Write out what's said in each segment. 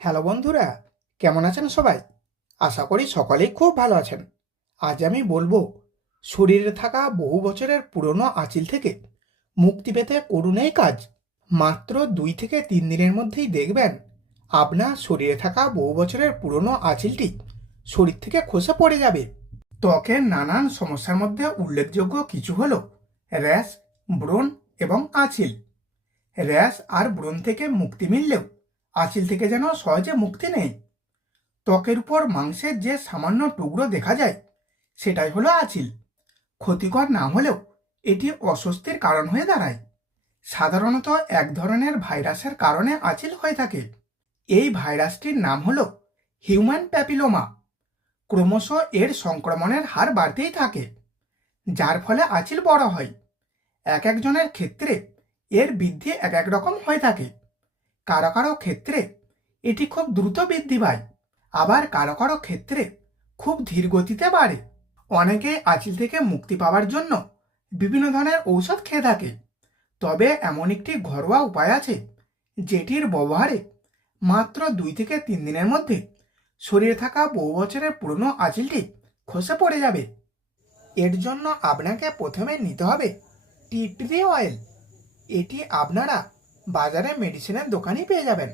Hello বন্ধুরা, কেমন আছেন সবাই? আশা করি সকলেই খুব ভালো আছেন। আজ আমি বলব, শরীরে থাকা বহু বছরের পুরনো আঁচিল থেকে মুক্তি পেতে করুন এই কাজ। মাত্র দুই থেকে তিন দিনের মধ্যেই দেখবেন, আপনার শরীরে থাকা বহু বছরের পুরনো আঁচিলটি শরীর থেকে খসে পড়ে যাবে। ত্বকের নানান সমস্যার মধ্যে উল্লেখযোগ্য কিছু হল র্যাশ, ব্রণ এবং আঁচিল। র্যাশ আর ব্রণ থেকে মুক্তি মিললেও আঁচিল থেকে যেন সহজে মুক্তি নেই। ত্বকের উপর মাংসের যে সামান্য টুকরো দেখা যায়, সেটাই হলো আঁচিল। ক্ষতিকর না হলেও এটি অস্বস্তির কারণ হয়ে দাঁড়ায়। সাধারণত এক ধরনের ভাইরাসের কারণে আঁচিল হয়ে থাকে। এই ভাইরাসটির নাম হলো হিউম্যান প্যাপিলোমা। ক্রমশ এর সংক্রমণের হার বাড়তেই থাকে, যার ফলে আঁচিল বড় হয়। এক একজনের ক্ষেত্রে এর বৃদ্ধি এক এক রকম হয়ে থাকে। কারও কারও ক্ষেত্রে এটি খুব দ্রুত বৃদ্ধি পায়, আবার কারও কারও ক্ষেত্রে খুব ধীর গতিতে বাড়ে। অনেকে আঁচিল থেকে মুক্তি পাওয়ার জন্য বিভিন্ন ধরনের ঔষধ খেয়ে থাকে, তবে এমন একটি ঘরোয়া উপায় আছে যেটির ব্যবহারে মাত্র দুই থেকে তিন দিনের মধ্যে শরীরে থাকা বহু বছরের পুরনো আঁচিলটি খসে পড়ে যাবে। এর জন্য আপনাকে প্রথমে নিতে হবে টি ট্রি অয়েল। এটি আপনারা বাজারে মেডিসিনের দোকানই পেয়ে যাবেন।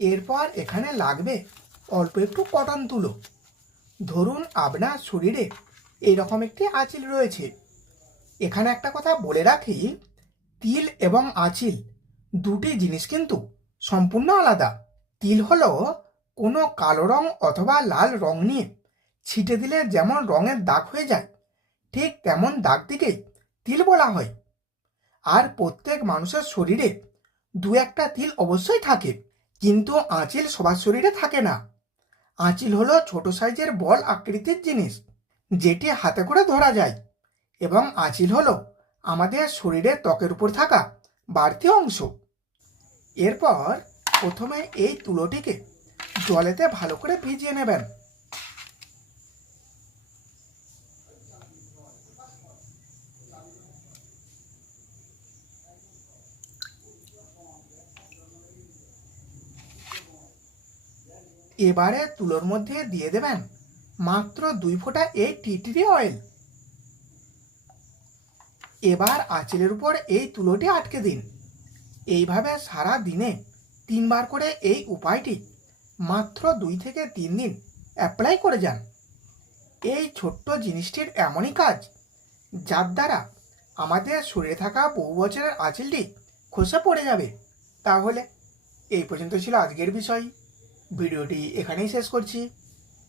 এরপর এখানে লাগবে অল্প একটু কটন তুলো। ধরুন আপনার শরীরে এইরকম একটি আঁচিল রয়েছে। এখানে একটা কথা বলে রাখি, তিল এবং আঁচিল দুটি জিনিস কিন্তু সম্পূর্ণ আলাদা। তিল হলো কোনো কালো রং অথবা লাল রং নিয়ে ছিটে দিলে যেমন রঙের দাগ হয়ে যায়, ঠিক তেমন দাগ দিকেই তিল বলা হয়। আর প্রত্যেক মানুষের শরীরে দু একটা তিল অবশ্যই থাকে, কিন্তু আঁচিল সবার শরীরে থাকে না। আঁচিল হলো ছোট সাইজের বল আকৃতির জিনিস যেটি হাতে করে ধরা যায় এবং আঁচিল হলো আমাদের শরীরের ত্বকের উপর থাকা বাড়তি অংশ। এরপর প্রথমে এই তুলোটিকে জলেতে ভালো করে ভিজিয়ে নেবেন। এবারে তুলোর মধ্যে দিয়ে দেবেন মাত্র দুই ফোঁটা এই টি টিটিরি অয়েল। এবার আঁচিলের উপর এই তুলোটি আটকে দিন। এইভাবে সারা দিনে তিনবার করে এই উপায়টি মাত্র দুই থেকে তিন দিন অ্যাপ্লাই করে যান। এই ছোট্ট জিনিসটির এমনই কাজ, যার দ্বারা আমাদের শরীরে থাকা বহু বছরের আঁচিলটি খসে পড়ে যাবে। তাহলে এই পর্যন্ত ছিল আজকের বিষয়। ভিডিওটি এখানেই শেষ করছি।